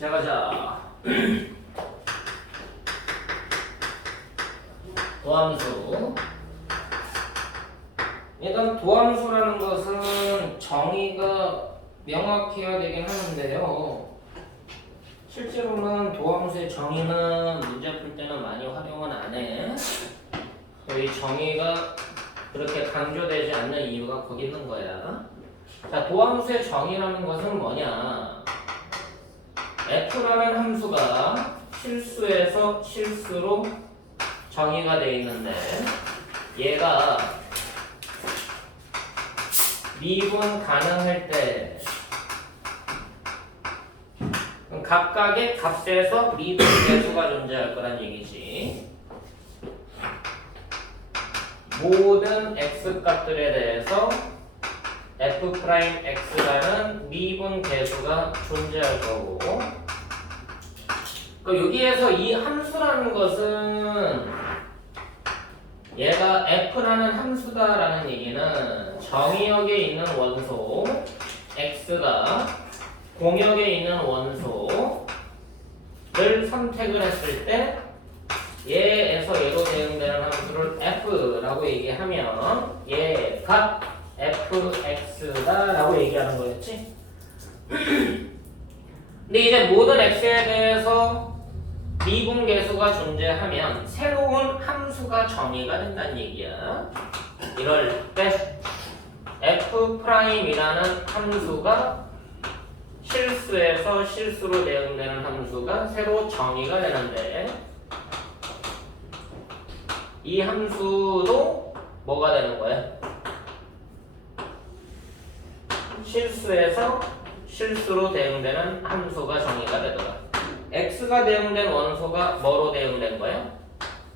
시작하자. 도함수. 일단 도함수라는 것은 정의가 명확해야 되긴 하는데요. 실제로는 도함수의 정의는 문제 풀 때는 많이 활용은 안 해. 이 정의가 그렇게 강조되지 않는 이유가 거기 있는 거야. 자, 도함수의 정의라는 것은 뭐냐? f라는 함수가 실수에서 실수로 정의가 되어 있는데 얘가 미분 가능할 때 각각의 값에서 미분 계수가 존재할 거란 얘기지. 모든 x 값들에 대해서 f'x라는 미분 계수가 존재할 거고, 여기에서 이 함수라는 것은 얘가 f라는 함수다라는 얘기는 정의역에 있는 원소 x가 공역에 있는 원소를 선택을 했을 때 얘에서 얘로 대응되는 함수를 f라고 얘기하면 얘 값 fx다라고 얘기하는 거였지. 근데 이제 모든 x에 대해서 미분 계수가 존재하면 새로운 함수가 정의가 된다는 얘기야. 이럴 때 f'이라는 함수가 실수에서 실수로 대응되는 함수가 새로 정의가 되는데 이 함수도 뭐가 되는 거야? 실수에서 실수로 대응되는 함수가 정의가 되더라. x가 대응된 원소가 뭐로 대응된 거야?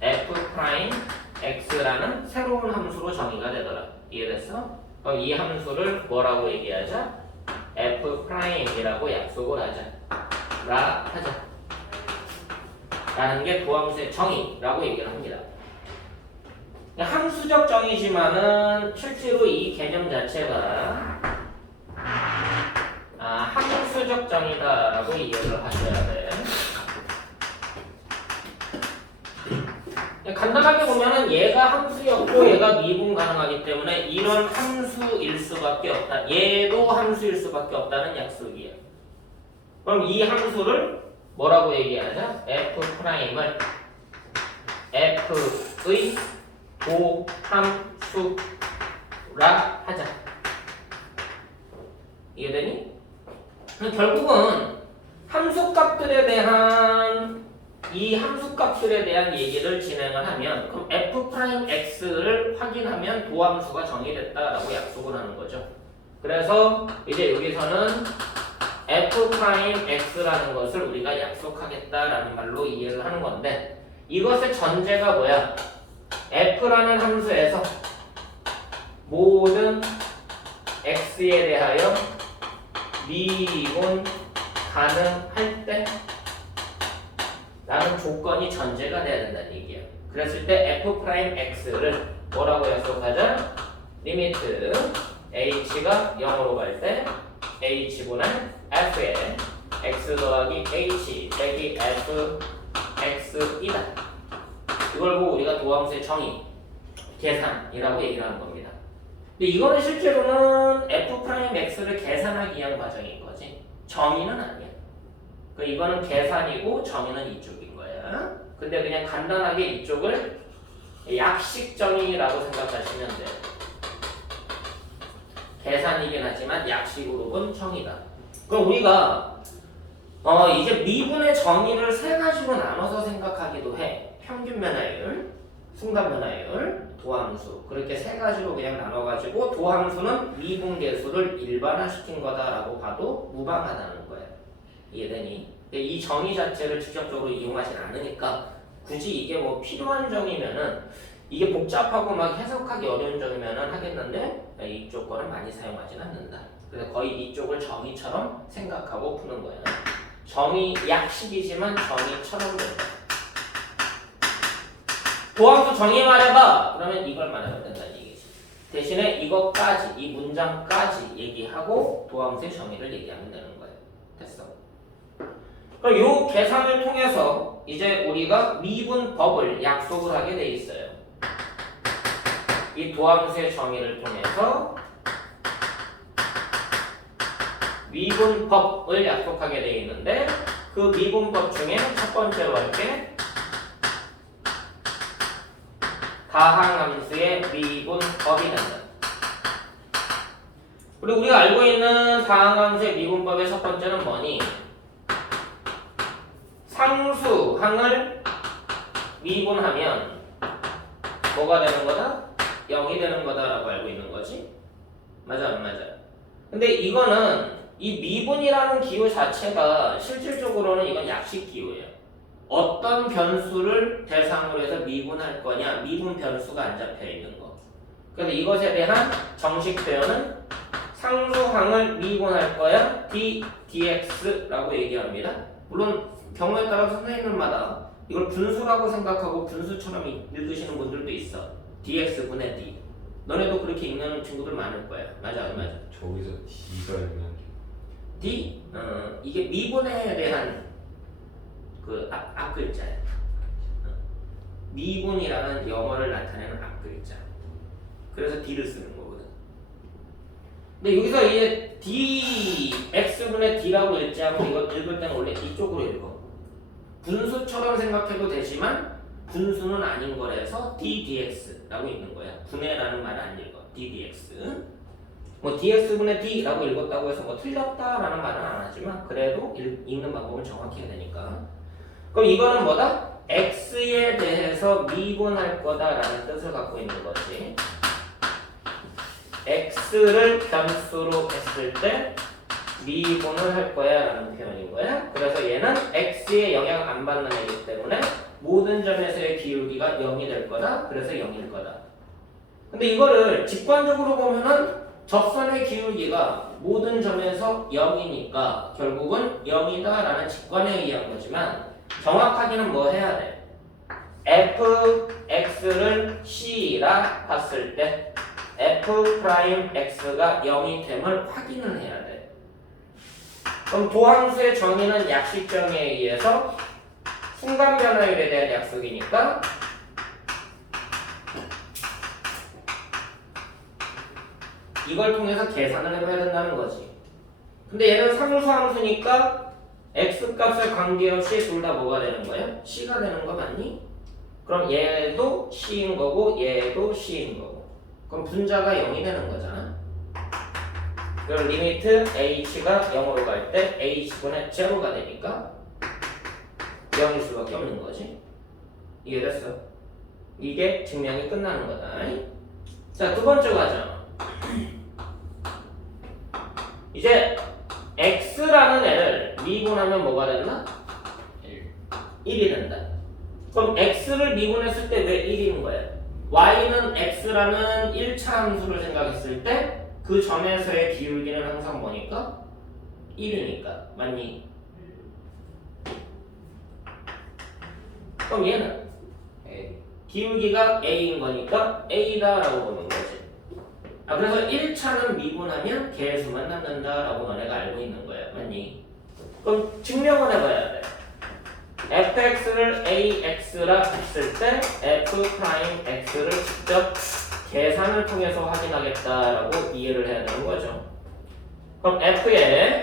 f'x라는 새로운 함수로 정의가 되더라. 이해됐어? 그럼 이 함수를 뭐라고 얘기하자? f'이라고 약속을 하자. 라는 게 도함수의 정의라고 얘기를 합니다. 함수적 정의지만은 실제로 이 개념 자체가 함수적 정의다라고 이해를 하셔야 돼. 간단하게 보면은 얘가 함수였고 얘가 미분 가능하기 때문에 이런 함수일 수밖에 없다. 얘도 함수일 수밖에 없다는 약속이야. 그럼 이 함수를 뭐라고 얘기하자? f'을 f의 도함수라 하자. 이해되니? 결국은 함수값들에 대한 이 함수값들에 대한 얘기를 진행을 하면 그럼 f'x를 확인하면 도함수가 정의됐다라고 약속을 하는 거죠. 그래서 이제 여기서는 f'x라는 것을 우리가 약속하겠다라는 말로 이해를 하는 건데 이것의 전제가 뭐야? f라는 함수에서 모든 x에 대하여 미분 가능할 때 라는 조건이 전제가 돼야 된다는 얘기야. 그랬을 때 f'x를 뭐라고 약속하자? 리미트 h가 0으로 갈 때 h분의 f에 x 더하기 h 빼기 fx이다. 이걸 보고 우리가 도함수의 정의, 계산이라고 얘기를 하는 겁니다. 근데 이거는 실제로는 f'x를 계산하기 위한 과정인 거지. 정의는 아니야. 이거는 계산이고 정의는 이쪽인 거야. 근데 그냥 간단하게 이쪽을 약식 정의라고 생각하시면 돼. 계산이긴 하지만 약식으로 본 정의다. 그럼 우리가 이제 미분의 정의를 세 가지로 나눠서 생각하기도 해. 평균 변화율, 승단 변화율, 도함수. 그렇게 세 가지로 그냥 나눠가지고 도함수는 미분 계수를 일반화시킨 거다라고 봐도 무방하다는 거야. 이해되니? 이 정의 자체를 직접적으로 이용하진 않으니까 굳이 이게 뭐 필요한 정의면은 이게 복잡하고 막 해석하기 어려운 정의면은 하겠는데 이쪽 거는 많이 사용하진 않는다. 그래서 거의 이쪽을 정의처럼 생각하고 푸는 거야. 정의 약식이지만 정의처럼 된다. 도함수 정의 말해봐. 그러면 이걸 말하면 된다는 얘기지. 대신에 이것까지, 이 문장까지 얘기하고 도함수의 정의를 얘기하면 되는 거야. 됐어. 그럼 요 계산을 통해서 이제 우리가 미분법을 약속을 하게 돼 있어요. 이 도함수의 정의를 통해서 미분법을 약속하게 돼 있는데 그 미분법 중에 첫 번째로 할게 다항함수의 미분법이 된다. 그리고 우리가 알고 있는 다항함수의 미분법의 첫 번째는 뭐니? 상수항을 미분하면 뭐가 되는 거다? 0이 되는 거다라고 알고 있는 거지? 맞아 안 맞아? 근데 이거는 이 미분이라는 기호 자체가 실질적으로는 이건 약식 기호예요. 어떤 변수를 대상으로 해서 미분할 거냐, 미분 변수가 안 잡혀 있는 거. 그래서 이것에 대한 정식 표현은 상수항을 미분할 거야 dx라고 얘기합니다. 물론 경우에 따라서 선생님들마다 이걸 분수라고 생각하고 분수처럼 읽으시는 분들도 있어. dx분의 d. 너네도 그렇게 읽는 친구들 많을 거야. 맞아 안 맞아? 저기서 D가 있는 d? 이게 미분에 대한 그 앞 글자야. 미분이라는 영어를 나타내는 앞 글자. 그래서 d를 쓰는 거거든. 근데 여기서 이제 dx분의 d라고 읽지 않고 이거 읽을 때는 원래 이쪽으로 읽어. 분수처럼 생각해도 되지만 분수는 아닌 거라서 ddx라고 읽는 거야. 분해라는 말은 안 읽어. ddx. 뭐 dx분의 d라고 읽었다고 해서 뭐 틀렸다라는 말은 안 하지만 그래도 읽는 방법은 정확히 해야 되니까. 그럼 이거는 뭐다? x에 대해서 미분할 거다라는 뜻을 갖고 있는 거지. x를 변수로 했을 때 미분을 할 거야 라는 표현인 거야. 그래서 얘는 x에 영향을 안 받는 애이기 때문에 모든 점에서의 기울기가 0이 될 거다. 그래서 0일 거다. 근데 이거를 직관적으로 보면은 접선의 기울기가 모든 점에서 0이니까 결국은 0이다 라는 직관에 의한 거지만 정확하게는 뭐 해야 돼? fx를 c라 봤을 때 f'x가 0이 됨을 확인을 해야 돼. 그럼 도함수의 정의는 약식정의에 의해서 순간 변화율에 대한 약속이니까 이걸 통해서 계산을 해봐야 된다는 거지. 근데 얘는 상수함수니까 x값에 관계없이 둘 다 뭐가 되는 거야? c가 되는 거 맞니? 그럼 얘도 c인 거고 얘도 c인 거고 그럼 분자가 0이 되는 거잖아. 그럼 리미트 h가 0으로 갈 때 h분의 0가 되니까 0일 수밖에 없는 거지. 이해됐어? 이게 증명이 끝나는 거다. 자, 두 번째 과정. 이제 x라는 애를 미분하면 뭐가 된다? 1이 된다. 그럼 x를 미분했을 때 왜 1인 거야? y는 x라는 1차 함수를 생각했을 때 그 점에서의 기울기는 항상 뭐니까? 1이니까. 맞니? 그럼 얘는 기울기가 a인 거니까 a다라고 보는 거지. 그래서 1차는 미분하면 개수만 남는다라고 너네가 알고 있는 거야. 맞니? 그럼 증명을 해봐야 돼. fx를 ax라 했을 때 f'x를 직접 계산을 통해서 확인하겠다라고 이해를 해야 되는 거죠. 그럼 f에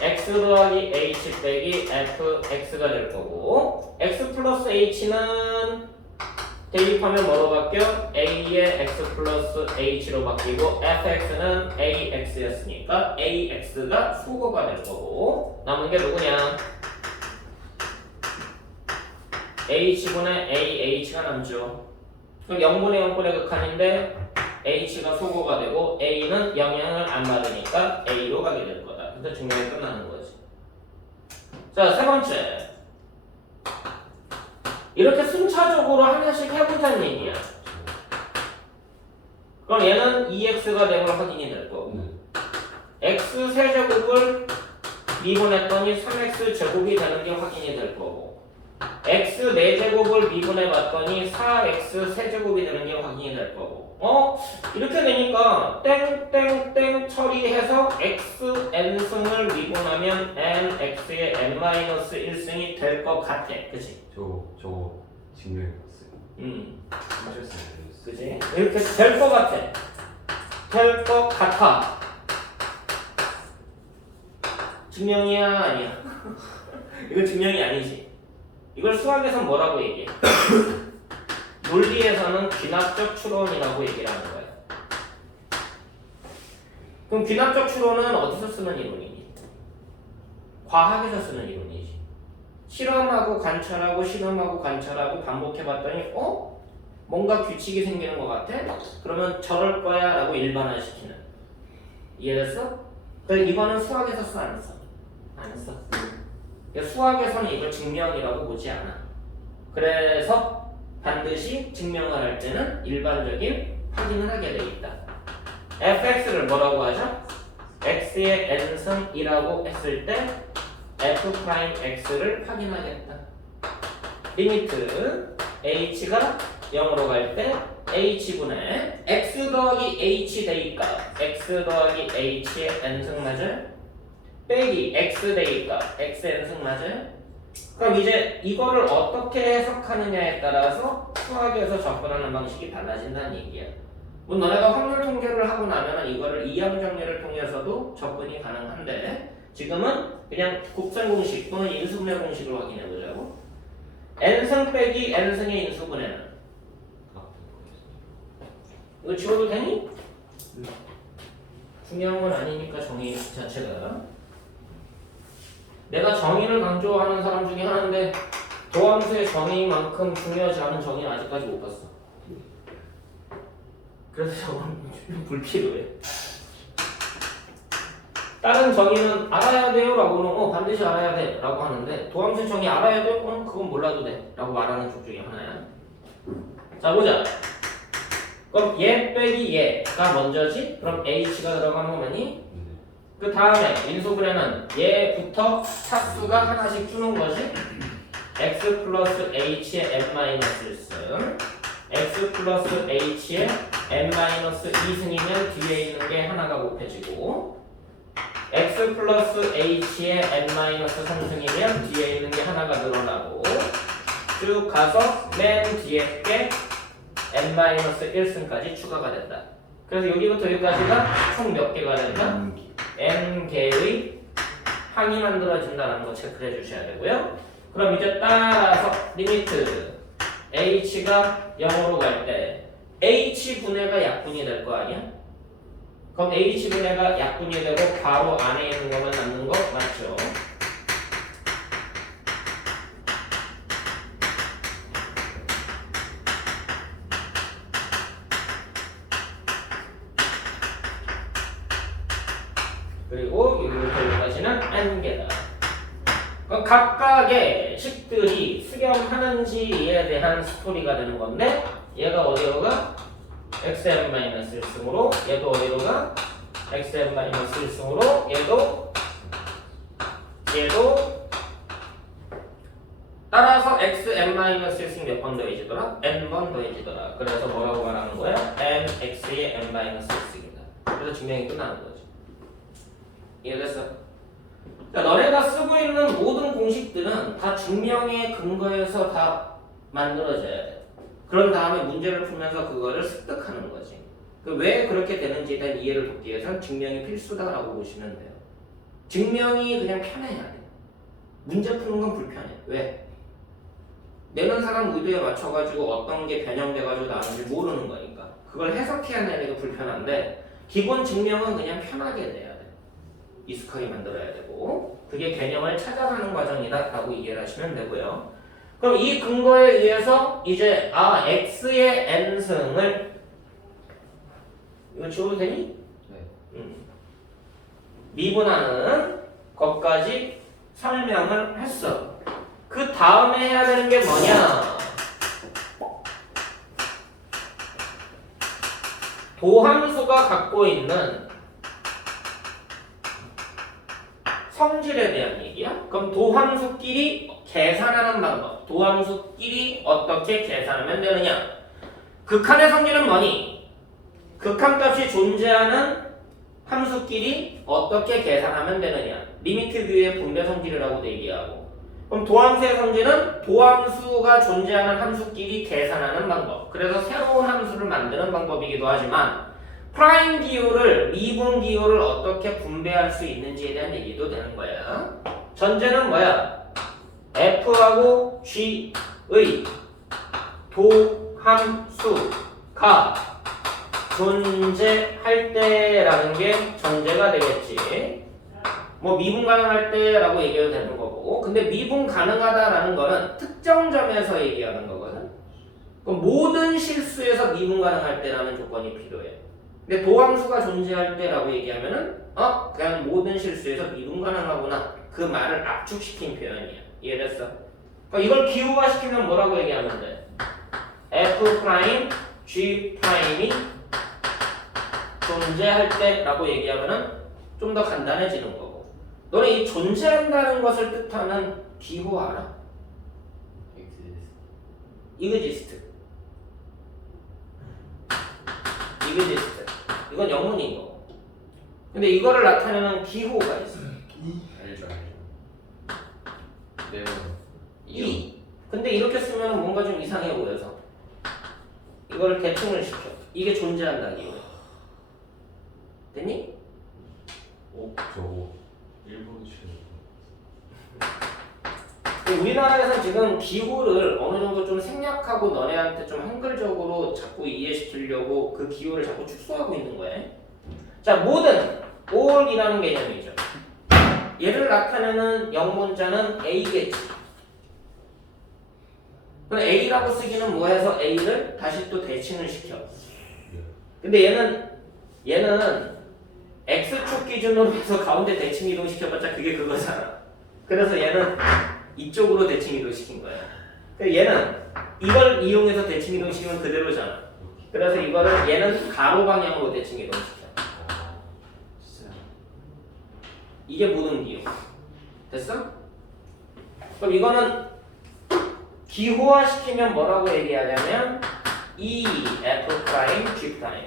x 더하기 h 빼기 fx가 될 거고 x 플러스 h는 대입하면 뭐로 바뀌어? a의 x 플러스 h로 바뀌고 fx는 ax였으니까 ax가 수거가 될 거고 남은 게 누구냐? h분의 ah가 남죠. 그럼 0분의 0분의 극한인데 h가 소거가 되고 a는 영향을 안 받으니까 a로 가게 될 거다. 그래서 증명이 끝나는 거지. 자, 세 번째. 이렇게 순차적으로 하나씩 해보자는 얘기야. 그럼 얘는 2x가 되면 확인이 될 거고 x 세제곱을 미분했더니 3x 제곱이 되는 게 확인이 될 거고 x 4제곱을 미분해 봤더니 4x 세제곱이 되는 게 확인이 될 거고 이렇게 되니까 땡땡땡 처리해서 x n승을 미분하면 nx의 n-1승이 될 것 같아. 그치? 저거 증명해봤어요. 하셨어요. 그치? 이렇게 될 것 같아. 될 것 같아. 증명이야 아니야? 이건 증명이 아니지. 이걸 수학에서 뭐라고 얘기해? 논리에서는 귀납적 추론이라고 얘기를 하는 거야. 그럼 귀납적 추론은 어디서 쓰는 이론이니? 과학에서 쓰는 이론이지. 실험하고 관찰하고 실험하고 관찰하고 반복해봤더니 뭔가 규칙이 생기는 것 같아? 그러면 저럴 거야 라고 일반화시키는. 이해됐어? 그래 이거는 수학에서 써 안 써? 안 써. 수학에서는 이걸 증명이라고 보지 않아. 그래서 반드시 증명을 할 때는 일반적인 확인을 하게 돼 있다. fx를 뭐라고 하죠? x의 n승이라고 했을 때 f'x를 확인하겠다. 리미트 h가 0으로 갈 때 h분의 x 더하기 h 대입값 x 더하기 h의 n승 맞아요? 빼기 x 대입값 x n승 맞아요? 그럼 이제 이거를 어떻게 해석하느냐에 따라서 수학에서 접근하는 방식이 달라진다는 얘기야. 뭐 너네가 확률 통계를 하고 나면 이거를 이항 정리를 통해서도 접근이 가능한데 지금은 그냥 곱셈 공식 또는 인수분해 공식을 확인해 보자고. n승 빼기 n승의 인수분해는 이거 지워도 되니? 중요한 건 아니니까 정의 자체가. 내가 정의를 강조하는 사람 중에 하나인데 도함수의 정의만큼 중요하지 않은 정의는 아직까지 못 봤어. 그래서 저건 좀 불필요해. 다른 정의는 알아야 돼요 라고는 반드시 알아야 돼 라고 하는데 도함수의 정의 알아야 돼요? 그건 몰라도 돼 라고 말하는 쪽 중에 하나야. 자 보자. 그럼 얘 빼기 얘가 먼저지? 그럼 h가 들어가는 거니? 그 다음에 인수분해는 얘부터 차수가 하나씩 주는 거지. x 플러스 h의 n-1승 x 플러스 h의 n-2승이면 뒤에 있는 게 하나가 곱해지고 x 플러스 h의 n-3승이면 뒤에 있는 게 하나가 늘어나고 쭉 가서 맨 뒤에 게 n-1승까지 추가가 된다. 그래서 여기부터 여기까지가 총 몇 개가 된다? n개의 항이 만들어진다는 거 체크해 주셔야 되고요. 그럼 이제 따라서 리미트 h가 0으로 갈 때 h분해가 약분이 될 거 아니야? 그럼 h분해가 약분이 되고 바로 안에 있는 것만 남는 거 맞죠? 그리고 여기까지는 n개다. 각각의 식들이 수렴하는지에 대한 스토리가 되는 건데 얘가 어디로 가? xn-1승으로 얘도 어디로 가? xn-1승으로 얘도 따라서 xn-1승 몇 번 더해지더라? n번 더해지더라. 그래서 뭐라고 말하는 거야? nx의 n-1승이다. 그래서 증명이 끝나는 거지. 이해됐어? 그러니까 너네가 쓰고 있는 모든 공식들은 다 증명의 근거에서 다 만들어져야 돼. 그런 다음에 문제를 풀면서 그거를 습득하는 거지. 왜 그렇게 되는지에 대한 이해를 돕기 위해서는 증명이 필수다라고 보시면 돼요. 증명이 그냥 편해야 돼. 문제 푸는 건 불편해. 왜? 내는 사람 의도에 맞춰가지고 어떤 게 변형돼가지고 나오는지 모르는 거니까. 그걸 해석해야 내는 게 불편한데 기본 증명은 그냥 편하게 돼야 돼. 익숙하게 만들어야 되고 그게 개념을 찾아가는 과정이다 라고 이해를 하시면 되고요. 그럼 이 근거에 의해서 이제 x의 n승을 이거 지워도 되니? 네. 미분하는 것까지 설명을 했어. 그 다음에 해야 되는 게 뭐냐? 도함수가 갖고 있는 성질에 대한 얘기야. 그럼 도함수끼리 계산하는 방법. 도함수끼리 어떻게 계산하면 되느냐? 극한의 성질은 뭐니? 극한값이 존재하는 함수끼리 어떻게 계산하면 되느냐? 리미트 뷰의 분배 성질이라고도 얘기하고. 그럼 도함수의 성질은 도함수가 존재하는 함수끼리 계산하는 방법. 그래서 새로운 함수를 만드는 방법이기도 하지만 프라임 기호를, 미분 기호를 어떻게 분배할 수 있는지에 대한 얘기도 되는 거야. 전제는 뭐야? F하고 G의 도함수가 존재할 때라는 게 전제가 되겠지. 뭐 미분 가능할 때라고 얘기해도 되는 거고. 근데 미분 가능하다라는 거는 특정 점에서 얘기하는 거거든. 그럼 모든 실수에서 미분 가능할 때라는 조건이 필요해. 근데 도함수가 존재할 때라고 얘기하면은 그냥 모든 실수에서 미분 가능하구나. 그 말을 압축시킨 표현이야. 이해됐어? 그러니까 이걸 기호화시키면 뭐라고 얘기하면 돼? F 프라임, G 프라임이 존재할 때라고 얘기하면은 좀 더 간단해지는 거고. 너는 이 존재한다는 것을 뜻하는 기호 알아? exist. 이건 영문인 거고. 근데 이거를 나타내는 기호가 있어. 알죠. 네. 근데 이렇게 쓰면 뭔가 좀 이상해 보여서 이거를 대칭을 시켜. 이게 존재한다 기호야. 됐니? 저거 일본 치는 우리나라에서 지금 기호를 어느 정도 좀 생략하고 너네한테 좀 한글적으로 자꾸 이해시키려고 그 기호를 자꾸 축소하고 있는 거야. 자, 모든 all이라는 개념이죠. 얘를 나타내는 영문자는 A겠지. 그럼 A라고 쓰기는 뭐 해서 A를 다시 또 대칭을 시켜. 근데 얘는 X축 기준으로 해서 가운데 대칭 이동시켜봤자 그게 그거잖아. 그래서 얘는 이쪽으로 대칭 이동시킨 거야. 얘는 이걸 이용해서 대칭 이동시키면 그대로잖아. 그래서 이거를 얘는 가로 방향으로 대칭 이동시켜. 이게 모든 기호. 됐어? 그럼 이거는 기호화 시키면 뭐라고 얘기하냐면 E, F 프라임, G 프라임.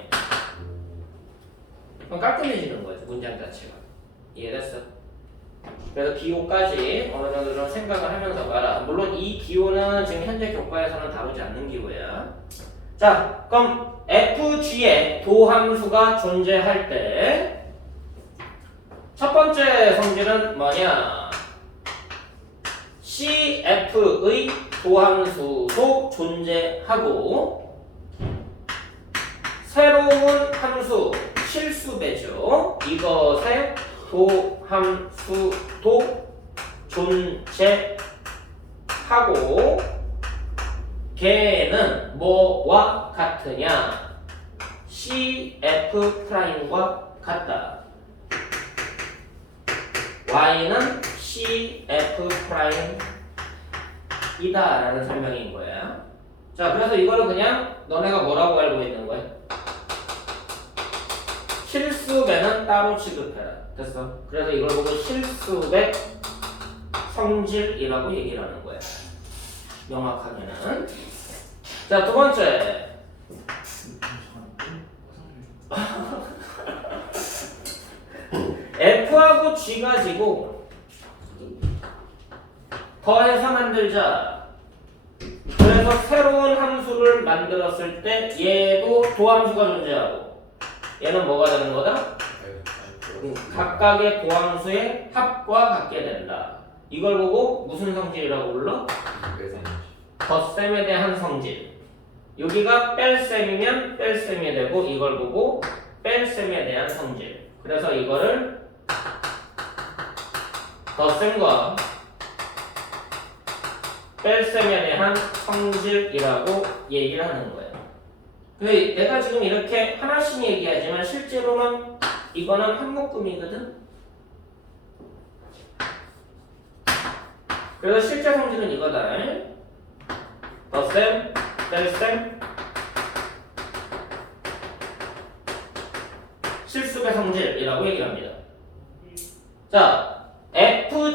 그럼 깔끔해지는 거지 문장 자체가. 이해됐어? 그래서 기호까지 어느 정도 좀 생각을 하면서 봐라. 물론 이 기호는 지금 현재 교과에서는 다루지 않는 기호야. 자, 그럼 FG에 도함수가 존재할 때 첫 번째 성질은 뭐냐? CF의 도함수도 존재하고 새로운 함수 실수배죠. 이것의 도함수도 존재하고 걔는 뭐와 같으냐? CF 프라임과 같다. Y는 CF 프라임이다 라는 설명인 거야. 자, 그래서 이거를 그냥 너네가 뭐라고 알고 있는 거야? 실수배는 따로 취급해라. 됐어? 그래서 이걸 보고 실수배 성질이라고 얘기를 하는 거야. 명확하게는. 자, 두 번째. F하고 G 가지고 더해서 만들자. 그래서 새로운 함수를 만들었을 때 얘도 도함수가 존재하고 얘는 뭐가 되는 거다? 각각의 도함수의 합과 같게 된다. 이걸 보고 무슨 성질이라고 불러? 덧셈에 대한 성질. 여기가 뺄셈이면 뺄셈이 되고 이걸 보고 뺄셈에 대한 성질. 그래서 이거를 덧셈과 뺄셈에 대한 성질이라고 얘기를 하는 거예요. 근데 내가 지금 이렇게 하나씩 얘기하지만 실제로는 이거는 한 묶음이거든. 그래서 실제 성질은 이거다. 덧셈, 뺄셈, 실수배 성질이라고 얘기합니다. 자,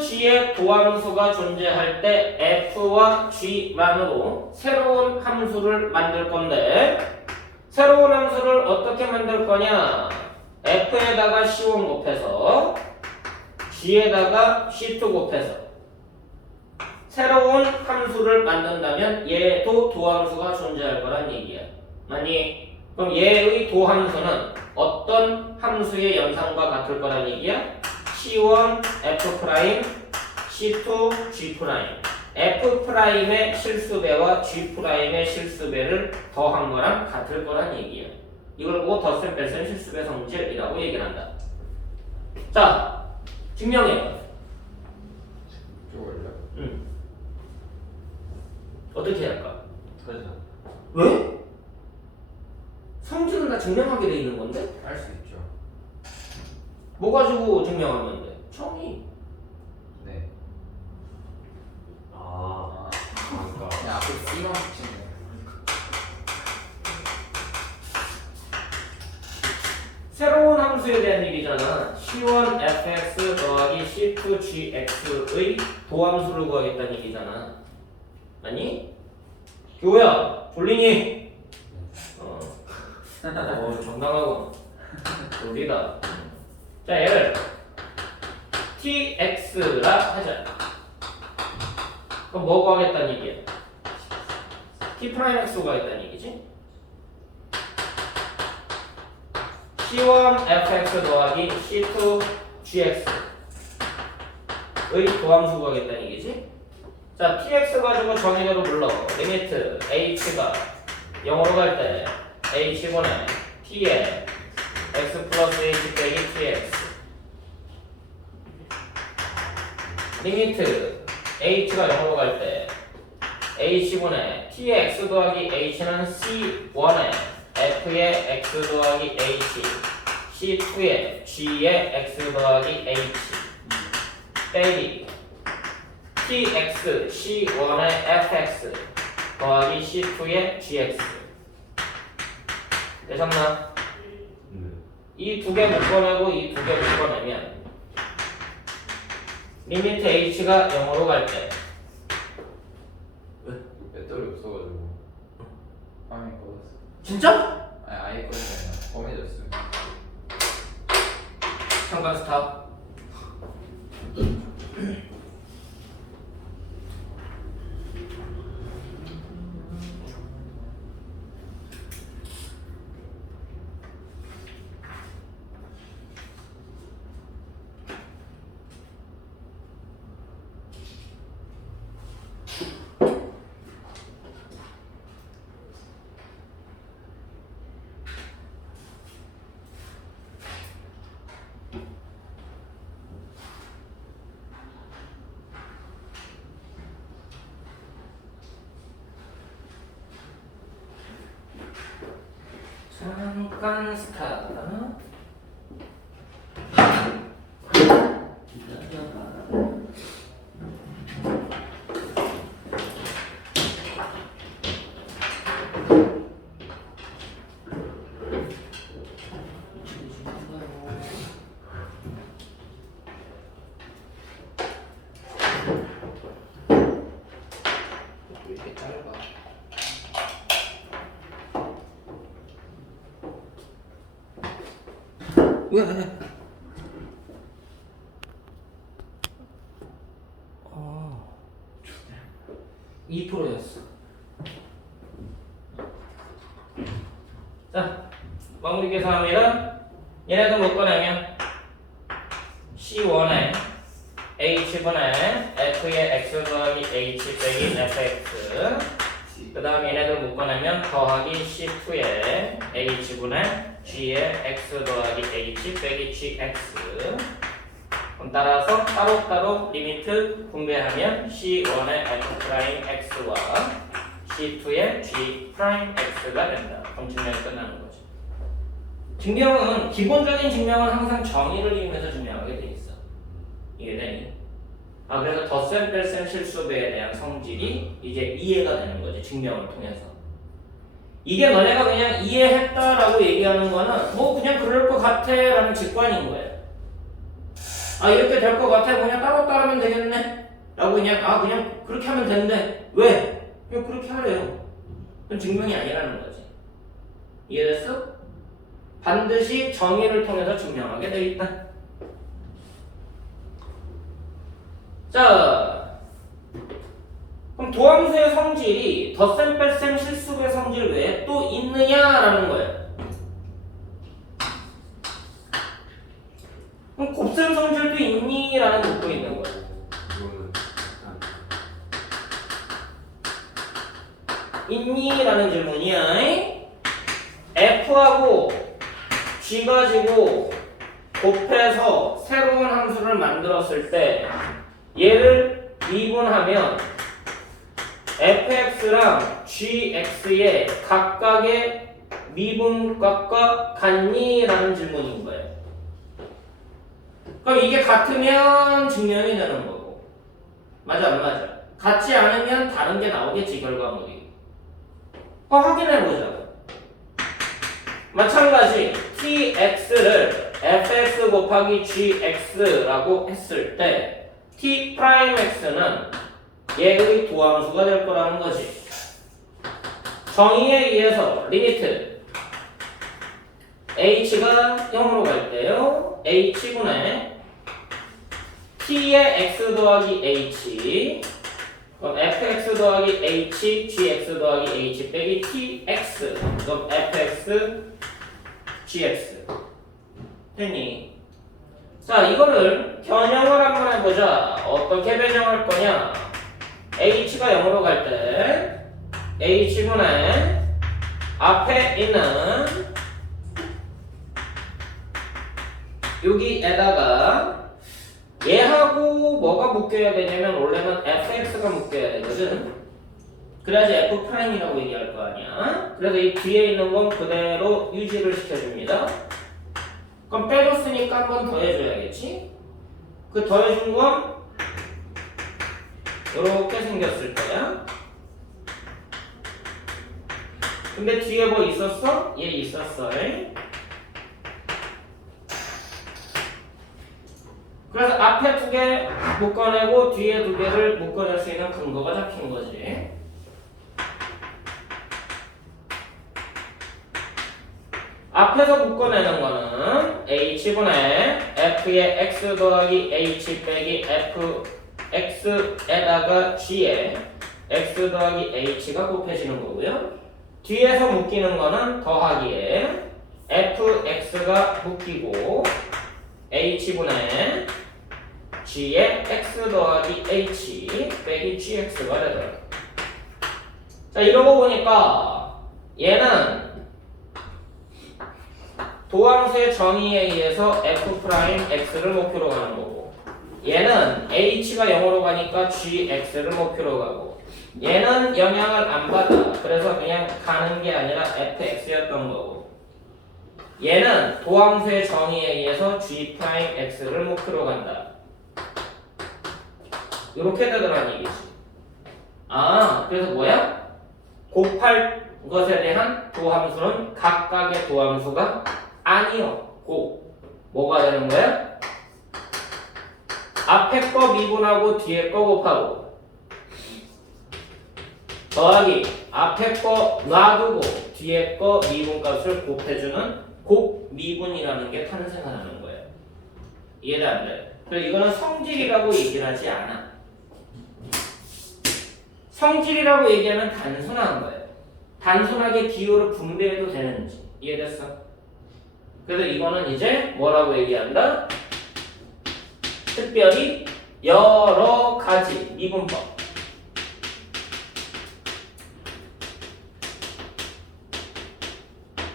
G의 도함수가 존재할 때 F와 G만으로 새로운 함수를 만들 건데 새로운 함수를 어떻게 만들 거냐? F에다가 C1 곱해서 G에다가 C2 곱해서 새로운 함수를 만든다면 얘도 도함수가 존재할 거란 얘기야. 맞니? 그럼 얘의 도함수는 어떤 함수의 연산과 같을 거란 얘기야? C1 F 프라임, C2 G 프라임. F 프라임의 실수배와 G 프라임의 실수배를 더한 거랑 같을 거란 얘기야. 이걸 보고 덧셈 뺄셈 실수배 성질이라고 얘기를 한다. 자, 증명해. 이걸요? 어떻게 할까? 터져. 왜? 성질은 다 증명하게 돼 있는 건데? 할 수 있죠. 뭐 가지고 증명하면 돼? 정의. 네. 그러니까. 야, 앞에 C만 붙이네. 새로운 함수에 대한 얘기잖아. C1 fx 더하기 C2 gx의 도함수를 구하겠다는 얘기잖아. 아니? 교우야, 졸리니? 정당하고 졸리다. 자, 얘를 tx라 하자. 그럼 뭐 구하겠다는 얘기야? t 프라임 x 구하겠다는 얘기지? C1 fx 더하기 C2 gx의 도함수 구하겠다는 얘기지? 자, tx 가지고 정의대로 불러. 리미트 h가 0으로 갈 때 h분의 t에 x 플러스 h 빼기 tx 리미트 h가 0으로 갈 때 h분의 t의 x 더하기 h는 c1에 f의 x 더하기 h c2의 g의 x 더하기 h 빼기 tx c1의 fx 더하기 c2의 gx 되셨나? 이 두 개 묶어내고 이 두 개 묶어내면 리미트 h가 0으로 갈 때 배터리 없어가지고. 화면이 꺼졌어. 진짜? 아니, 아예 꺼졌네. 검해졌어. 잠깐 스탑. 잠깐 스탑. 이렇게 짧아. 왜? 2%였어. 자, 마무리 계산하면 얘네들 묶어내면 C1에 H분의 F의 X 더하기 H 빼기 FX 그 다음 얘네들 묶어내면 더하기 C2에 H분의 G의 X 더하기 H 빼기 GX 그럼 따라서 따로따로 리미트 분배하면 C1의 F 프라임 X와 C2의 G 프라임 X가 된다. 그럼 증명이 끝나는 거죠. 증명은 기본적인 증명은 항상 정의를 이용해서 증명하게 돼 있어. 이해되니? 그래서 덧셈 뺄셈 실수배에 대한 성질이 이제 이해가 되는 거지. 증명을 통해서. 이게 너네가 그냥 이해했다라고 얘기하는 거는 뭐 그냥 그럴 것 같아 라는 직관인 거예요. 아 이렇게 될 것 같아. 그냥 따로 따르면 되겠네. 라고 그냥 그렇게 하면 된대. 왜? 그냥 그렇게 하래요. 그건 증명이 아니라는 거지. 이해됐어? 반드시 정의를 통해서 증명하게 돼 있다. 자, 그럼 도함수의 성질이 덧셈, 뺄셈, 실수의 성질 외에 또 있느냐라는 거예요. 그럼 곱셈 성질도 있니? 라는 묻고 있는 거예요. 이거는 있니? 라는 질문이야. F하고 G 가지고 곱해서 새로운 함수를 만들었을 때 얘를 미분하면 fx랑 gx의 각각의 미분값과 같니? 라는 질문인 거예요. 그럼 이게 같으면 증명이 되는 거고, 맞아 안 맞아? 같지 않으면 다른 게 나오겠지 결과물이. 확인해보자. 마찬가지 tx를 fx 곱하기 gx라고 했을 때 t'x는 얘의 도함수가 될 거라는 거지. 정의에 의해서 리미트 h가 0으로 갈 때요 h분의 t의 x 더하기 h, 그럼 fx 더하기 h, gx 더하기 h 빼기 tx, 그럼 fx, gx 됐니? 자, 이거를 변형을 한번 해보자. 어떻게 변형할 거냐? h가 0으로 갈 때 h분의 앞에 있는 여기에다가 얘하고 뭐가 묶여야 되냐면 원래는 fx가 묶여야 되거든. 그래야지 f'이라고 얘기할 거 아니야. 그래서 이 뒤에 있는 건 그대로 유지를 시켜줍니다. 그럼 빼줬으니까 한 번 더 해줘야겠지? 그 더해준 건 이렇게 생겼을 거야. 근데 뒤에 뭐 있었어? 얘 있었어. 그래서 앞에 두 개 묶어내고 뒤에 두 개를 묶어낼 수 있는 근거가 잡힌 거지. 앞에서 묶어내는 거는 h분의 f의 x 더하기 h 빼기 fx에다가 g에 x 더하기 h가 곱해지는 거고요. 뒤에서 묶이는 거는 더하기에 fx가 묶이고 h분의 g에 x 더하기 h 빼기 gx가 되더라. 자, 이러고 보니까 얘는 도함수의 정의에 의해서 f'x를 목표로 가는 거고, 얘는 h가 0으로 가니까 gx를 목표로 가고, 얘는 영향을 안 받아. 그래서 그냥 가는 게 아니라 fx였던 거고, 얘는 도함수의 정의에 의해서 g'x를 목표로 간다. 이렇게 되더란 얘기지. 아, 그래서 뭐야? 곱할 것에 대한 도함수는 각각의 도함수가 아니었고 뭐가 되는 거야? 앞에 거 미분하고 뒤에 거 곱하고 더하기 앞에 거 놔두고 뒤에 거 미분값을 곱해주는 곱미분이라는 게 탄생을 하는 거예요. 이해가 안 돼? 그래서 이거는 성질이라고 얘기를 하지 않아. 성질이라고 얘기하면 단순한 거예요. 단순하게 기호를 분배해도 되는지. 이해됐어? 그래서 이거는 이제 뭐라고 얘기한다? 특별히 여러 가지 미분법.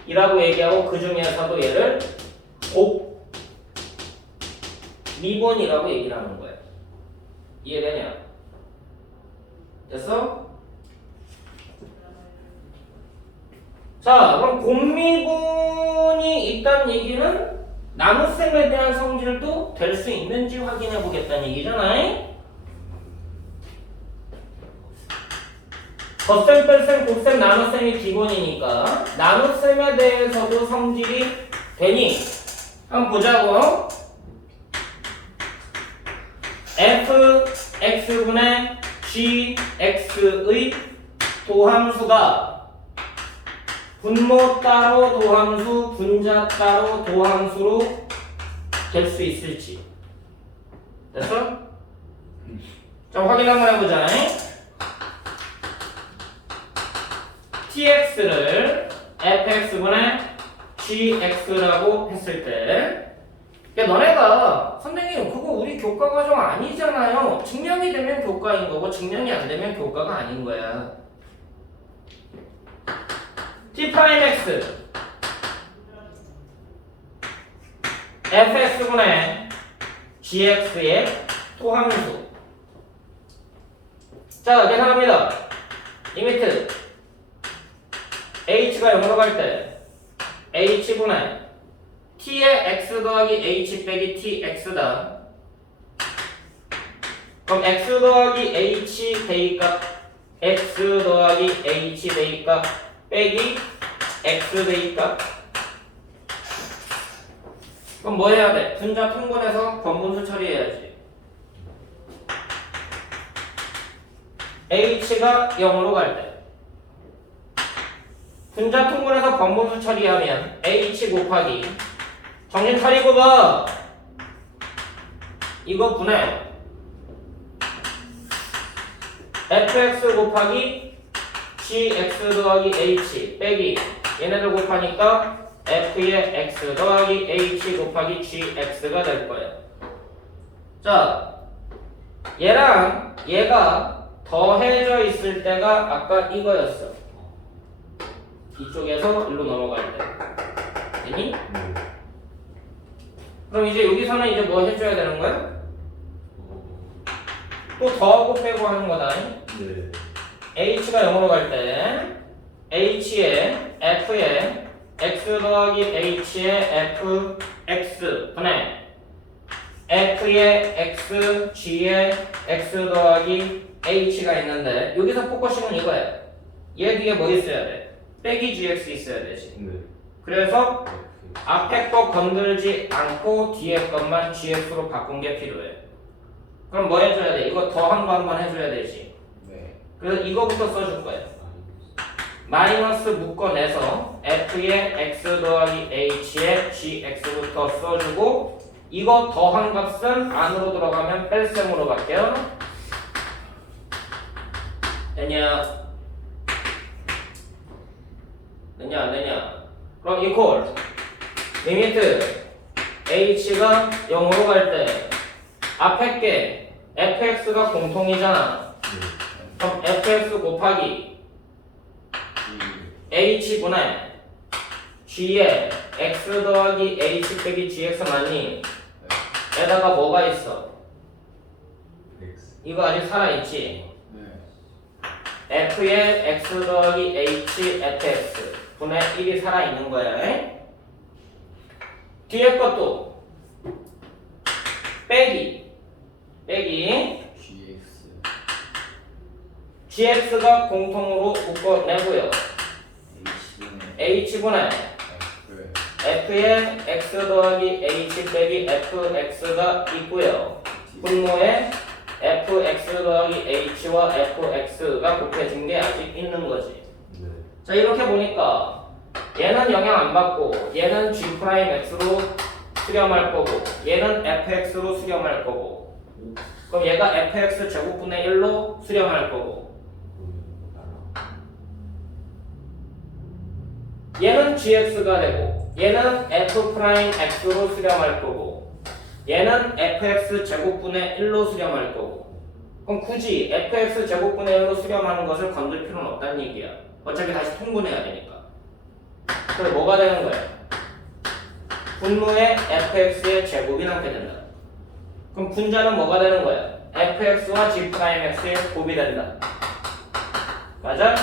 이라고 얘기하고 그 중에서도 얘를 곱 미분이라고 얘기를 하는 거예요. 이해되냐? 됐어? 자, 그럼 곱미분이 있다는 얘기는 나눗셈에 대한 성질도 될 수 있는지 확인해 보겠다는 얘기잖아. 덧셈, 뺄셈, 곱셈, 나눗셈이 기본이니까 나눗셈에 대해서도 성질이 되니? 한번 보자고. fx분의 gx의 도함수가 분모 따로 도함수, 분자 따로 도함수로 될 수 있을지. 됐어? 자, 확인 한번 해보자. tx를 fx분의 gx라고 했을 때, 야, 너네가 선생님 그거 우리 교과 과정 아니잖아요. 증명이 되면 교과인 거고 증명이 안 되면 교과가 아닌 거야. t'(x) fx분의 gx의 토함수. 자, 계산합니다. 리미트 h가 0으로 갈 때 h분의 t의 x 더하기 h 빼기 tx다. 그럼 x 더하기 h 대입값 x 더하기 h 대입값 빼기 x 대입값. 그럼 뭐 해야 돼? 분자 통분해서 번분수 처리해야지. h가 0으로 갈 때 분자 통분해서 번분수 처리하면 h 곱하기, 정신 차리고 봐. 이거 분해 fx 곱하기 gx 더하기 h 빼기 얘네들 곱하니까 f의 x 더하기 h 곱하기 gx가 될 거야. 자, 얘랑 얘가 더해져 있을 때가 아까 이거였어. 이쪽에서 일로 넘어갈 때. 되니? 그럼 이제 여기서는 이제 뭐 해줘야 되는 거야? 또 더하고 빼고 하는 거다. 네. h가 0으로 갈 때 h의 f의 x 더하기 h의 fx 분의 f의 x, g의 x 더하기 h가 있는데 여기서 포커싱은 이거야. 얘 뒤에 뭐 있어야 돼? 빼기 gx 있어야 되지. 네. 그래서 앞에 거 건들지 않고 뒤에 것만 gx로 바꾼 게 필요해. 그럼 뭐 해줘야 돼? 이거 더한 거 한번 해줘야 되지. 네. 그래서 이거부터 써줄 거야. 마이너스 묶어내서 f의 x 더하기 h의 gx부터 써주고, 이거 더한 값은 안으로 들어가면 뺄셈으로 바뀌어. 되냐? 되냐 안 되냐? 그럼 이퀄 리미트 h가 0으로 갈 때 앞에 게 fx가 공통이잖아. 그럼 fx 곱하기 h분의 g에 x 더하기 h 빼기 gx 맞니? 에다가 뭐가 있어? 이거 아직 살아있지? 네. f의 x 더하기 h fx 분의 1이 살아있는 거야. 에? 뒤에 것도 빼기 GX. gx가 공통으로 묶어내고요. h분의 f의 x 더하기 h 빼기 fx가 있고요. 분모에 fx 더하기 h와 fx가 곱해진 게 아직 있는 거지. 네. 자, 이렇게 보니까 얘는 영향 안 받고 얘는 g'x로 수렴할 거고 얘는 fx로 수렴할 거고, 그럼 얘가 fx 제곱분의 1로 수렴할 거고 얘는 gx가 되고 얘는 f'x로 수렴할 거고 얘는 fx 제곱분의 1로 수렴할 거고. 그럼 굳이 fx 제곱분의 1로 수렴하는 것을 건들 필요는 없다는 얘기야. 어차피 다시 통분해야 되니까. 그럼 뭐가 되는 거야? 분모에 fx의 제곱이 남게 된다. 그럼 분자는 뭐가 되는 거야? fx와 g'x의 곱이 된다. 맞아?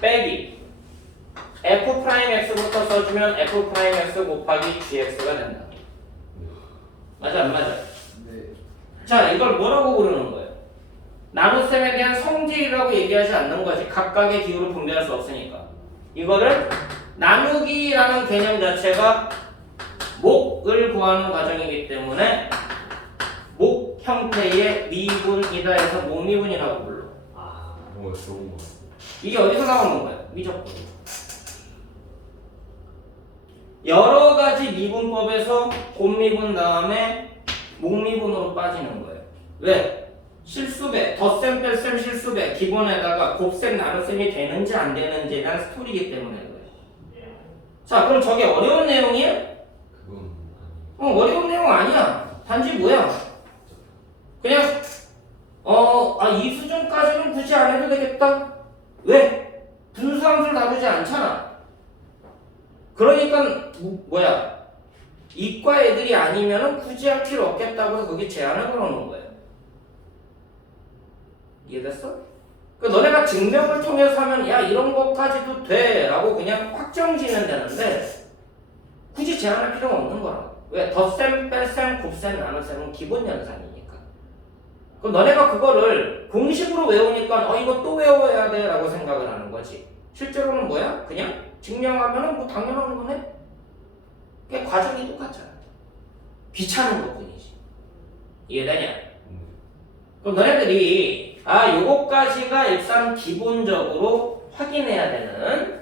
빼기 f'x부터 써주면 f'x 곱하기 gx가 된다. 맞아 안 맞아? 네. 자, 이걸 뭐라고 부르는 거예요? 나눗셈에 대한 성질이라고 얘기하지 않는 거지. 각각의 기호를 분배할 수 없으니까. 이거를 나누기라는 개념 자체가 목을 구하는 과정이기 때문에 형태의 미분이다 해서 목미분이라고 불러. 아, 뭐 좋은 거. 이게 어디서 나오는 거야? 미적분. 여러 가지 미분법에서 곱미분 다음에 목미분으로 빠지는 거예요. 왜? 실수배, 덧셈 뺄셈 실수배 기본에다가 곱셈 나눗셈이 되는지 안 되는지에 대한 스토리이기 때문에 그래요. 자, 그럼 저게 어려운 내용이에요? 그건 어려운 내용 아니야. 단지 뭐야? 그냥 이 수준까지는 굳이 안 해도 되겠다. 왜? 분수함수를 다루지 않잖아. 그러니까 뭐야? 이과 애들이 아니면은 굳이 할 필요 없겠다고 해서 거기 제한을 걸어놓은 거예요. 이해됐어? 그러니까 너네가 증명을 통해서 하면 야 이런 것까지도 돼 라고 그냥 확정지는 되는데 굳이 제한할 필요가 없는 거라. 왜? 덧셈, 뺄셈, 곱셈, 나눗셈은 기본 연산이니까. 그럼 너네가 그거를 공식으로 외우니까 이거 또 외워야 돼 라고 생각을 하는 거지. 실제로는 뭐야? 그냥 증명하면은 뭐 당연한 거네? 그게 과정이 똑같잖아. 귀찮은 것 뿐이지. 이해되냐? 그럼 너네들이 요거까지가 일단 기본적으로 확인해야 되는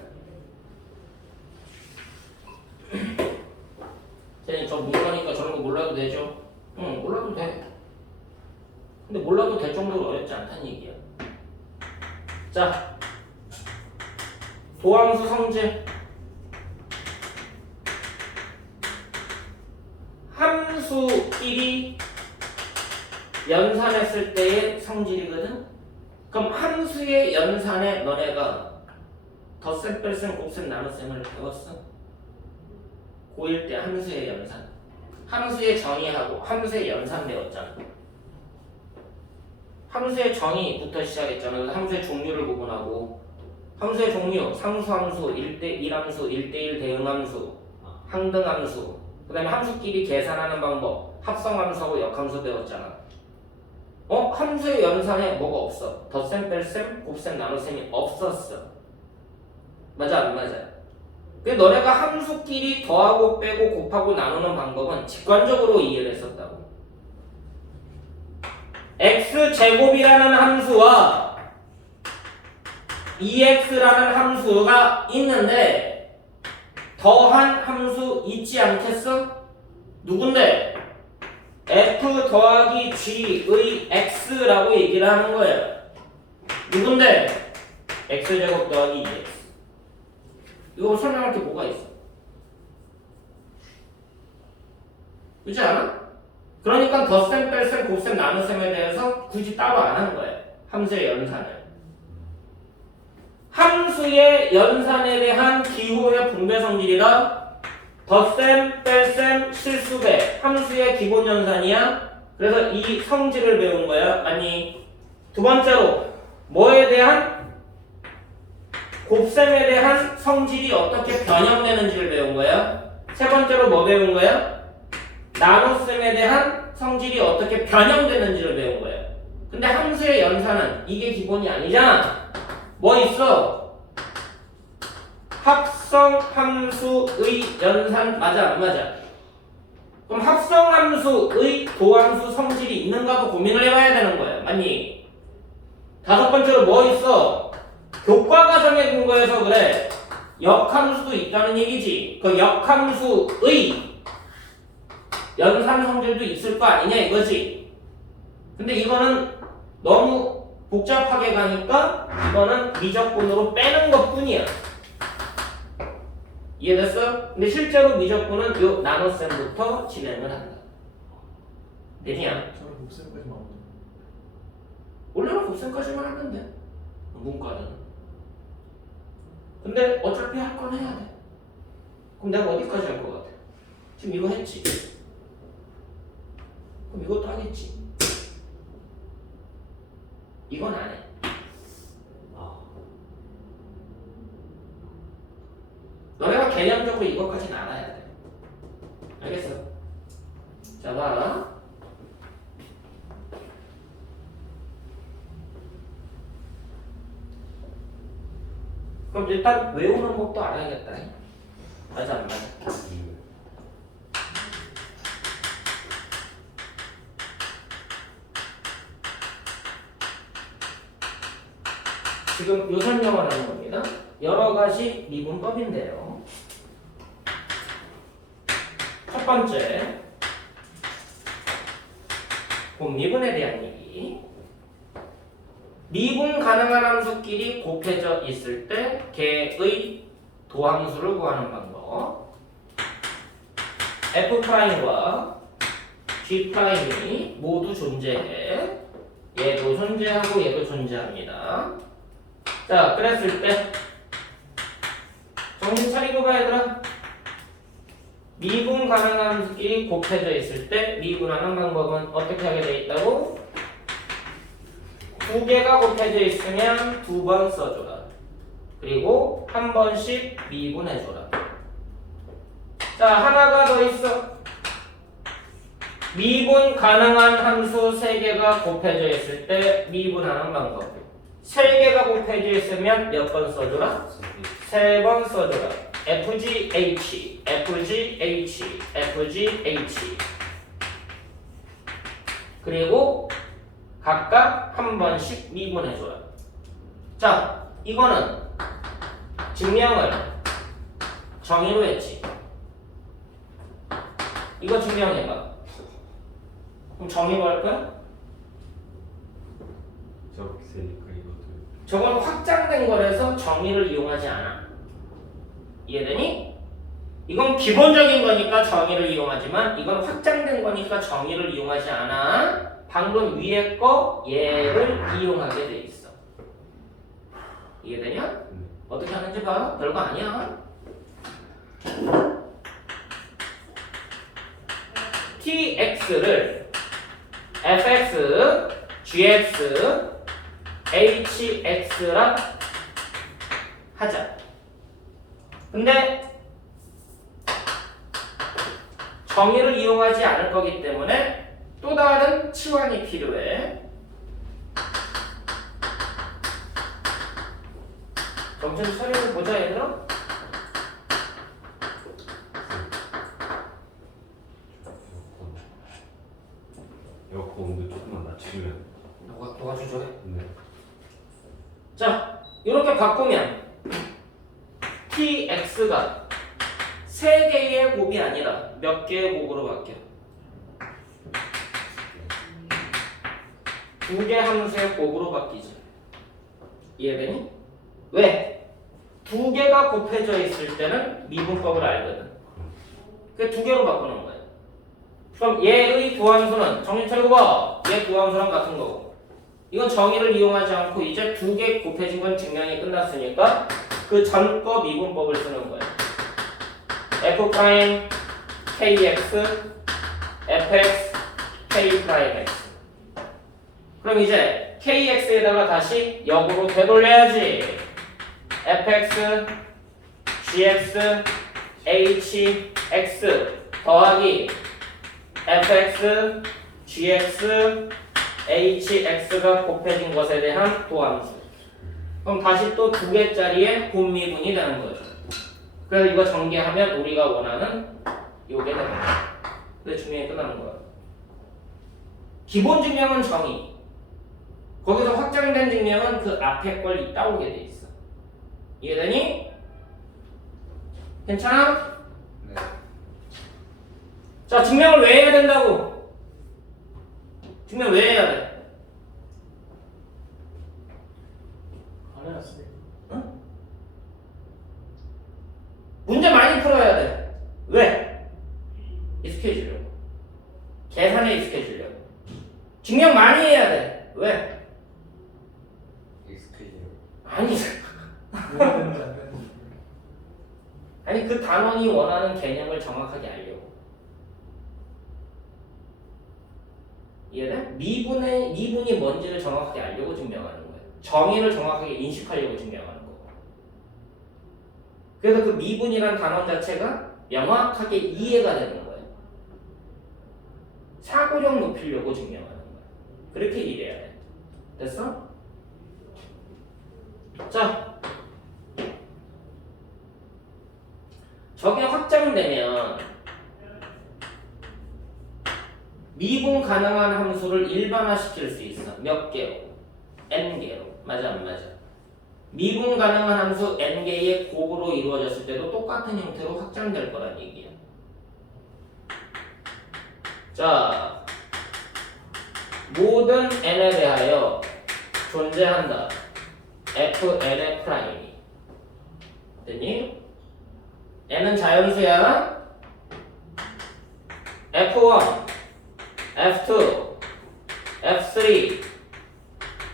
선생님 저 문과니까 저런 거 몰라도 되죠? 응, 몰라도 돼. 근데 몰라도 될 정도로 어렵지 않다는 얘기야. 자, 도함수 성질. 함수끼리 연산했을 때의 성질이거든? 그럼 함수의 연산에 너네가 덧셈, 뺄셈, 곱셈, 나눗셈을 배웠어? 고1 때 함수의 연산. 함수의 정의하고 함수의 연산 배웠잖아. 함수의 정의부터 시작했잖아. 그래서 함수의 종류를 구분하고 함수의 종류, 상수함수, 1대1함수, 1대1 대응함수, 항등함수, 그 다음에 함수끼리 계산하는 방법, 합성함수하고 역함수 배웠잖아. 함수의 연산에 뭐가 없어? 덧셈, 뺄셈, 곱셈, 나눗셈이 없었어. 맞아 안 맞아? 근데 너네가 함수끼리 더하고 빼고 곱하고 나누는 방법은 직관적으로 이해를 했었다고. x제곱이라는 함수와 2x라는 함수가 있는데 더한 함수 있지 않겠어? 누군데? f 더하기 g의 x라고 얘기를 하는 거예요. 누군데? x제곱 더하기 2x. 이거 설명할 게 뭐가 있어? 그렇지 않아? 그러니까 덧셈, 뺄셈, 곱셈, 나눗셈에 대해서 굳이 따로 안 하는 거예요. 함수의 연산을. 함수의 연산에 대한 기호의 분배 성질이라 덧셈, 뺄셈, 실수배 함수의 기본 연산이야. 그래서 이 성질을 배운 거야. 아니 두 번째로 뭐에 대한 곱셈에 대한 성질이 어떻게 변형되는지를 배운 거야. 세 번째로 뭐 배운 거야? 나눗셈에 대한 성질이 어떻게 변형되는지를 배운 거야. 근데 함수의 연산은 이게 기본이 아니잖아. 뭐 있어? 합성함수의 연산 맞아 안 맞아? 그럼 합성함수의 도함수 성질이 있는가도 고민을 해봐야 되는 거야. 맞니? 다섯 번째로 뭐 있어? 교과과정에 근거해서 그래. 역함수도 있다는 얘기지. 그 역함수의 연산 성질도 있을 거 아니냐 이거지. 근데 이거는 너무 복잡하게 가니까 이거는 미적분으로 빼는 것 뿐이야. 이해됐어? 근데 실제로 미적분은 요 나눗셈부터 진행을 한다. 되냐? 저는 곱셈까지 나오는데. 원래는 곱셈까지만 하면 돼. 문과는. 근데 어차피 할 건 해야 돼. 그럼 내가 어디까지 할 것 같아? 지금 이거 했지? 그럼 이것도 하겠지? 이건 안 해. 너네가 개념적으로 이것까지는 알아야 돼. 알겠어? 자, 봐. 그럼 일단 외우는 법도 알아야겠다. 맞아, 안 맞아? 지금 요 설명을 하는 겁니다. 여러 가지 미분법인데요. 첫 번째, 곱미분에 대한 얘기. 미분 가능한 함수끼리 곱해져 있을 때 걔의 도함수를 구하는 방법. F'과 G'이 모두 존재해. 얘도 존재하고 얘도 존재합니다. 자, 그랬을 때 정신 차리고 봐 얘들아. 미분 가능한 함수끼리 곱해져 있을 때 미분하는 방법은 어떻게 하게 돼 있다고? 두 개가 곱해져 있으면 두 번 써줘라. 그리고 한 번씩 미분해줘라. 자, 하나가 더 있어. 미분 가능한 함수 3개가 곱해져 있을 때 미분하는 방법. 3개가 곱해져 있으면 몇 번 써줘라? 3번 써줘라. FGH, FGH, FGH. 그리고 각각 한 번씩 미분해줘라. 자, 이거는 증명을 정의로 했지. 이거 증명해봐. 그럼 정의로 할 거야? 저렇게 세니까 이것도 저건 확장된 거라서 정의를 이용하지 않아. 이해되니? 이건 기본적인 거니까 정의를 이용하지만 이건 확장된 거니까 정의를 이용하지 않아. 방금 위에 거 얘를 이용하게 돼 있어. 이해되냐? 어떻게 하는지 봐. 별거 아니야. tx를 fx, gx, hx라 하자. 근데 정의를 이용하지 않을 거기 때문에 또 다른 치환이 필요해. 정신 차리고 보자 얘들아. 에어컨 온도 조금만 낮추면 너가 도와주죠. 네. 자, 이렇게 바꾸면 tx가 3개의 곱이 아니라 몇 개의 곱으로 바뀌어? 2개 함수의 곱으로 바뀌지. 이해되니? 왜? 2개가 곱해져 있을 때는 미분법을 알거든. 그 2개로 바꾸는 거야. 그럼 얘의 도함수는 정신 차리고 봐. 얘 도함수랑 같은 거고. 이건 정의를 이용하지 않고 이제 2개 곱해진 건 증명이 끝났으니까 그 전 거 미분법을 쓰는 거야. f 프라임 kx, fx, k 프라임 x. 그럼 이제 kx에다가 다시 역으로 되돌려야지. fx, gx, h, x 더하기 fx, gx, hx가 곱해진 것에 대한 도함수. 그럼 다시 또 2개짜리의 곱미분이 되는 거죠. 그래서 이거 전개하면 우리가 원하는 요게 되는 거야. 그래서 증명이 끝나는 거야. 기본 증명은 정의. 거기서 확장된 증명은 그 앞에 걸 따오게 돼 있어. 이해되니? 괜찮아? 네. 자, 증명을 왜 해야 된다고? 증명 왜 해야 돼? 응? 문제 많이 풀어야 돼. 왜? 익숙해지려고. 계산에 익숙해지려고. 증명 많이 해야 돼. 왜? 익숙해지요. 아니. 아니 그 단원이 원하는 개념을 정확하게 알려고. 이해돼? 미분이 뭔지를 정확하게 알려고 증명하는 거예요. 정의를 정확하게 인식하려고 증명하는 거고. 그래서 그 미분이란 단원 자체가 명확하게 이해가 되는 거예요. 사고력 높이려고 증명하는 거예요. 그렇게 이해해야 돼. 됐어? 자, 저게 확장되면 미분 가능한 함수를 일반화시킬 수 있어. 몇 개로? n 개로. 맞아 안 맞아? 미분 가능한 함수 n개의 곱으로 이루어졌을 때도 똑같은 형태로 확장될 거란 얘기야. 자, 모든 n에 대하여 존재한다. fn의 프라임이. 됐니? n은 자연수야. f1, f2, f3,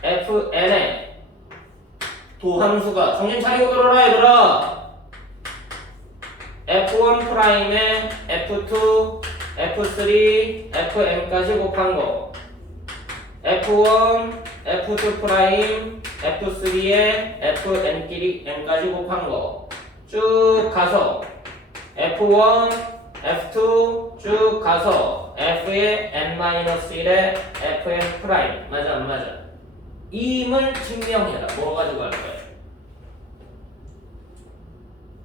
fn의 도함수가 정신 차리고 들어라 얘들아. f1 프라임에 f2, f3, fn까지 곱한 거. f1, f2 프라임, f3에 fn끼리 n까지 곱한 거. 쭉 가서 f1, f2 쭉 가서 f의 n-1에 fn 프라임. 맞아 안 맞아? 임을 증명해라. 뭐 가지고 할 거야?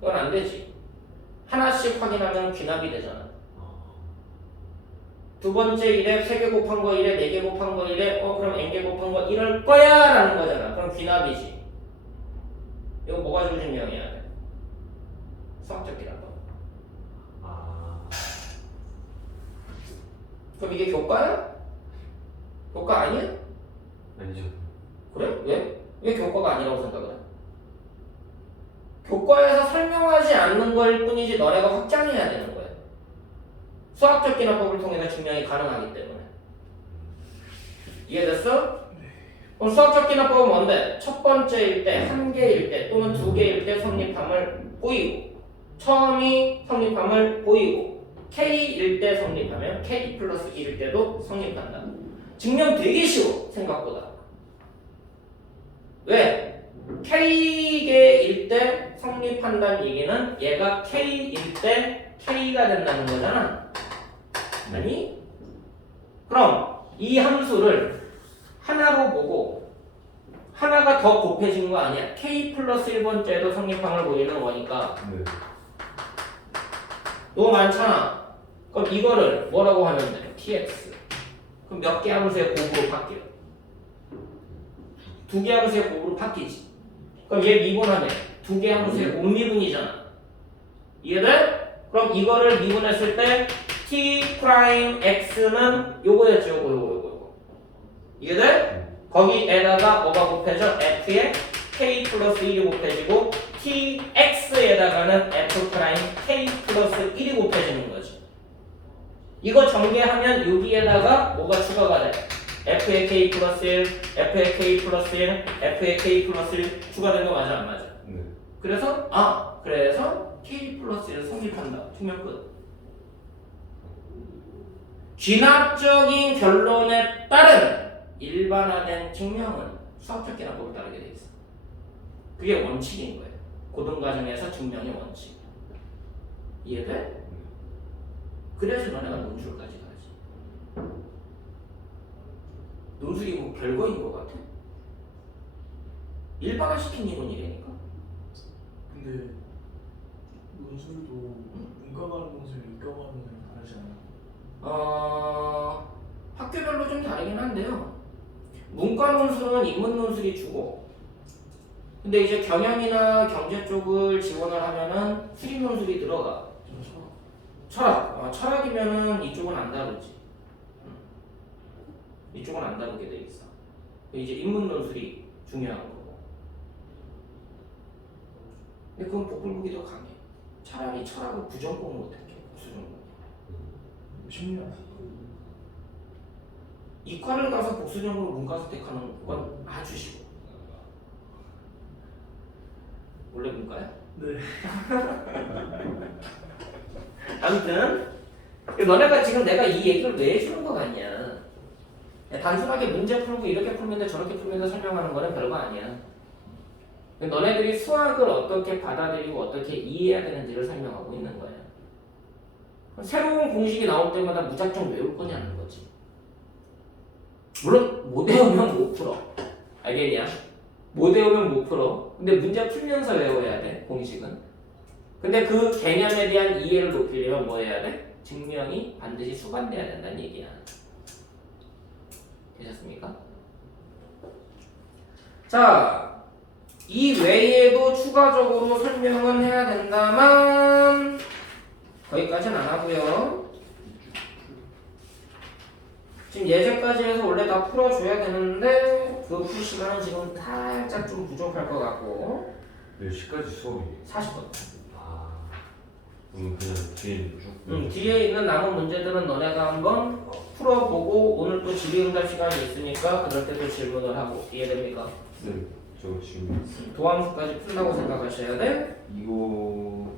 이건 안 되지. 하나씩 확인하면 귀납이 되잖아. 두 번째 일에 3개 곱한 거 1에 4개 곱한 거 1에 그럼 n개 곱한 거 이럴 거야 라는 거잖아. 그럼 귀납이지. 이거 뭐 가지고 증명해야 돼? 수학적 기납법. 그럼 이게 교과야? 교과 아니야? 아니죠. 그래? 왜? 왜 교과가 아니라고 생각을 해? 교과에서 설명하지 않는 거일 뿐이지 너네가 확장해야 되는 거야. 수학적 기납법을 통해서 증명이 가능하기 때문에. 이해됐어? 그럼 수학적 기납법은 뭔데? 첫 번째일 때, 한 개일 때 또는 두 개일 때 성립함을 보이고, 처음이 성립함을 보이고, K일 때 성립하면 K 플러스 1일 때도 성립한다. 증명 되게 쉬워 생각보다. 왜? K개일 때 성립한다는 얘기는 얘가 K일 때 K가 된다는 거잖아. 아니? 그럼 이 함수를 하나로 보고 하나가 더 곱해진 거 아니야? K 플러스 1번째도 성립함을 보이는 거니까 네. 너무 많잖아. 그럼 이거를 뭐라고 하면 돼? tx. 그럼 몇 개 함수의 곱으로 바뀌어? 두 개 함수의 곱으로 바뀌지. 그럼 얘 미분하면 두 개 함수의 곱 미분이잖아. 이해돼? 그럼 이거를 미분했을 때 t 프라임 x는 요거였죠. 요거. 이해돼? 거기에다가 뭐가 곱해져? f에 k 플러스 1이 곱해지고 tx에다가는 f 프라임 k 플러스 1이 곱해지는 거지. 이거 전개하면 여기에다가 뭐가 추가가 돼? f의 k 플러스 1, f의 k 플러스 1, f의 k 플러스 1 추가된 거 맞아 안 맞아? 네. 그래서 k 플러스 1을 성립한다. 증명 끝. 귀납적인 결론에 따른 일반화된 증명은 수학적 기납법을 따르게 돼 있어. 그게 원칙인 거예요. 고등과정에서 증명의 원칙. 이해돼? 그래야지 너네가 논술까지 가지. 논술이 뭐 별거인 것 같아? 일반화시킨 이론이라니까. 근데 논술도 문과 가는 논술, 이과 가는 논술 다르지 않아요? 학교별로 좀 다르긴 한데요. 문과 논술은 인문 논술이 주고, 근데 이제 경영이나 경제 쪽을 지원을 하면은 수리 논술이 들어가. 좀 처음. 철학. 철학이면은 이쪽은 안 다루지. 이쪽은 안 다루게 돼 있어. 이제 인문 논술이 중요한 거고. 근데 그건 복불복이 더 강해. 차라리 철학을 부전공 못할게. 복수전공. 심리학. 이과를 가서 복수전공을 문과 선택하는 건 아주 쉬워. 원래 문과야? 네. 아무튼 너네가 지금 내가 이 얘기를 왜 해주는 거 같냐? 단순하게 문제 풀고 이렇게 풀면 돼 저렇게 풀면 돼 설명하는 거는 별거 아니야. 너네들이 수학을 어떻게 받아들이고 어떻게 이해해야 되는지를 설명하고 있는 거야. 새로운 공식이 나올 때마다 무작정 외울 거냐는 거지. 물론 못 외우면 못 풀어. 알겠냐? 못 외우면 못 풀어. 근데 문제 풀면서 외워야 돼, 공식은. 근데 그 개념에 대한 이해를 높이려면 뭐 해야 돼? 증명이 반드시 수반돼야 된다는 얘기야. 되셨습니까? 자, 이 외에도 추가적으로 설명은 해야 된다만 거기까지는 안 하고요. 지금 예제까지 해서 원래 다 풀어줘야 되는데 그 풀 시간은 지금 살짝 좀 부족할 것 같고 몇 시까지 수업이? 40분. 아, 그럼 그냥 뒤에 쭉. 뒤에 있는 남은 문제들은 너네가 한번 풀어보고 오늘 또 질의응답 시간이 있으니까 그럴 때도 질문을 하고. 이해됩니까? 네, 저 지금 도함수까지 푼다고 생각하셔야 돼. 이거